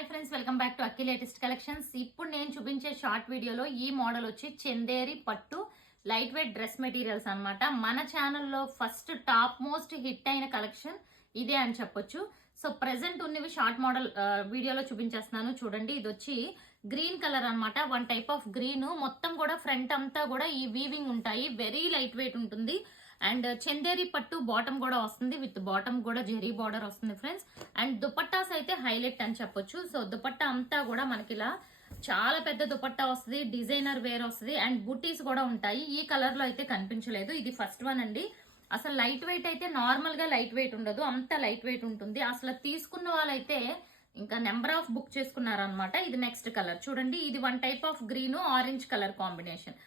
Hi friends, welcome back to Akki latest collections. ఇప్పుడు నేను చూపించే షార్ట్ వీడియోలో ఈ మోడల్ వచ్చి చందేరి పట్టు లైట్ వెయిట్ డ్రెస్ మెటీరియల్స్ అన్నమాట. మన ఛానల్లో ఫస్ట్ టాప్ మోస్ట్ హిట్ అయిన కలెక్షన్ ఇదే అని చెప్పొచ్చు. సో ప్రెసెంట్ ఉన్నవి షార్ట్ మోడల్ వీడియోలో చూపించేస్తున్నాను చూడండి. ఇది వచ్చి గ్రీన్ కలర్ అన్నమాట. వన్ టైప్ ఆఫ్ గ్రీన్, మొత్తం కూడా ఫ్రంట్ అంతా కూడా ఈ వీవింగ్ ఉంటాయి. వెరీ లైట్ వెయిట్ ఉంటుంది. అండ్ చందేరి పట్టు బాటమ్ కూడా వస్తుంది, విత్ బాటమ్ కూడా జెరీ బార్డర్ వస్తుంది ఫ్రెండ్స్. అండ్ దుపట్టాస్ అయితే హైలైట్ అని చెప్పొచ్చు. సో దుపట్టా అంతా కూడా మనకి ఇలా చాలా పెద్ద దుపట్టా వస్తుంది, డిజైనర్ వేర్ వస్తుంది, అండ్ బుటీస్ కూడా ఉంటాయి. ఈ కలర్ లో అయితే కనిపించలేదు, ఇది ఫస్ట్ వన్ అండి. అసలు లైట్ వెయిట్ అయితే నార్మల్ గా లైట్ వెయిట్ ఉండదు, అంత లైట్ వెయిట్ ఉంటుంది. అసలు తీసుకున్న వాళ్ళైతే ఇంకా నెంబర్ ఆఫ్ బుక్ చేసుకున్నారనమాట. ఇది నెక్స్ట్ కలర్ చూడండి. ఇది one type of green orange colour combination.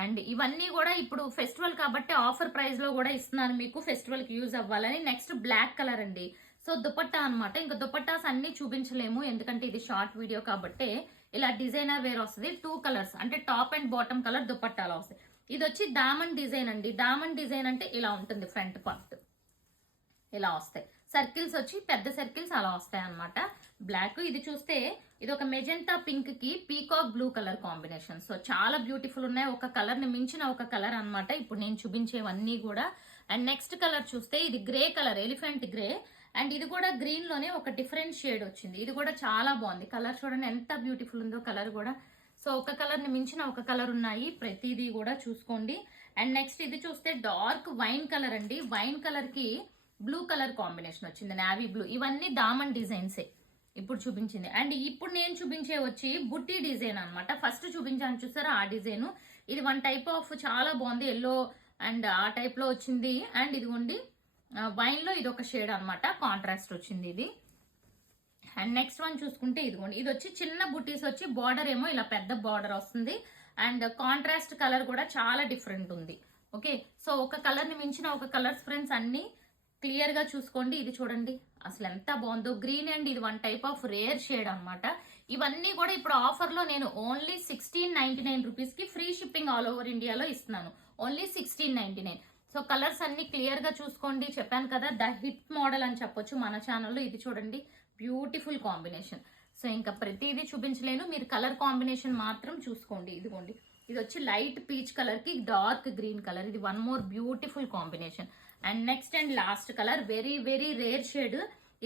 And ఇవన్నీ కూడా ఇప్పుడు ఫెస్టివల్ కాబట్టి ఆఫర్ ప్రైస్ లో కూడా ఇస్తున్నాను మీకు, ఫెస్టివల్ కి యూజ్ అవ్వాలని. నెక్స్ట్ బ్లాక్ కలర్ అండి. సో దుపట్టా అనమాట. ఇంకా దుపట్టాస్ అన్ని చూపించలేము ఎందుకంటే ఇది షార్ట్ వీడియో కాబట్టి. ఇలా డిజైనర్ వేర్ వస్తుంది, 2 కలర్స్ అంటే టాప్ అండ్ బాటమ్ కలర్ దుపట్టాలో వస్తాయి. ఇది వచ్చి దామన్ డిజైన్ అండి. దామన్ డిజైన్ అంటే ఇలా ఉంటుంది, ఫ్రంట్ పార్ట్ ఇలా వస్తాయి. సర్కిల్స్ వచ్చి పెద్ద సర్కిల్స్ అలా వస్తాయి అనమాట. బ్లాక్. ఇది చూస్తే ఇది ఒక మెజెంటా పింక్ కి peacock blue colour combination. So చాలా బ్యూటిఫుల్ ఉన్నాయి. ఒక కలర్ ని మించిన ఒక కలర్ అనమాట ఇప్పుడు నేను చూపించేవన్నీ కూడా. అండ్ నెక్స్ట్ కలర్ చూస్తే ఇది grey colour, elephant grey. And ఇది కూడా గ్రీన్ లోనే ఒక డిఫరెంట్ షేడ్ వచ్చింది. ఇది కూడా చాలా బాగుంది. కలర్ చూడండి ఎంత బ్యూటిఫుల్ ఉందో కలర్ కూడా. సో ఒక కలర్ ని మించిన ఒక కలర్ ఉన్నాయి, ప్రతిదీ కూడా చూసుకోండి. అండ్ నెక్స్ట్ ఇది చూస్తే డార్క్ వైన్ కలర్ అండి. వైన్ కలర్ కి బ్లూ కలర్ కాంబినేషన్ వచ్చింది, నావీ బ్లూ. ఇవన్నీ దామన్ డిజైన్సే ఇప్పుడు చూపించింది. అండ్ ఇప్పుడు నేను చూపించే వచ్చి బుట్టి డిజైన్ అనమాట. ఫస్ట్ చూపించాను చూసారా ఆ డిజైన్. ఇది వన్ టైప్ ఆఫ్ చాలా బాగుంది, ఎల్లో అండ్ ఆ టైప్ లో వచ్చింది. అండ్ ఇదిగోండి వైన్ లో ఇది ఒక షేడ్ అనమాట, కాంట్రాస్ట్ వచ్చింది ఇది. అండ్ నెక్స్ట్ వన్ చూసుకుంటే ఇదిగోండి, ఇది వచ్చి చిన్న బుటీస్ వచ్చి బార్డర్ ఏమో ఇలా పెద్ద బార్డర్ వస్తుంది. అండ్ కాంట్రాస్ట్ కలర్ కూడా చాలా డిఫరెంట్ ఉంది. ఓకే, సో ఒక కలర్ ని మించిన ఒక కలర్స్ ఫ్రెండ్స్ అన్ని క్లియర్ గా చూసుకోండి. ఇది చూడండి అసలు ఎంత బాగుందో గ్రీన్. అండ్ ఇది one type of rare shade అనమాట. ఇవన్నీ కూడా ఇప్పుడు ఆఫర్ లో నేను ఓన్లీ 1699 రూపీస్ కి ఫ్రీ షిప్పింగ్ ఆల్ ఓవర్ ఇండియాలో ఇస్తున్నాను. ఓన్లీ 1699. సో కలర్స్ అన్ని క్లియర్ గా చూసుకోండి. చెప్పాను కదా ద హిట్ మోడల్ అని చెప్పొచ్చు మన ఛానల్లో. ఇది చూడండి బ్యూటిఫుల్ కాంబినేషన్. సో ఇంకా ప్రతిదీ చూపించలేను, మీరు కలర్ కాంబినేషన్ మాత్రం చూసుకోండి. ఇదిగోండి ఇది వచ్చి లైట్ పీచ్ కలర్ కి డార్క్ గ్రీన్ కలర్. ఇది one more beautiful combination. And next and last colour very very rare shade.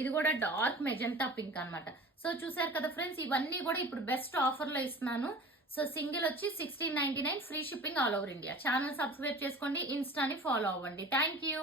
ఇది కూడా డార్క్ మెజెంటా పింక్ అనమాట. సో చూసారు కదా ఫ్రెండ్స్, ఇవన్నీ కూడా ఇప్పుడు బెస్ట్ ఆఫర్ లో ఇస్తున్నాను. సో సింగిల్ వచ్చి 1699, free shipping all over India. Channel subscribe చేసుకోండి, ఇన్స్టాని ఫాలో అవ్వండి. Thank you.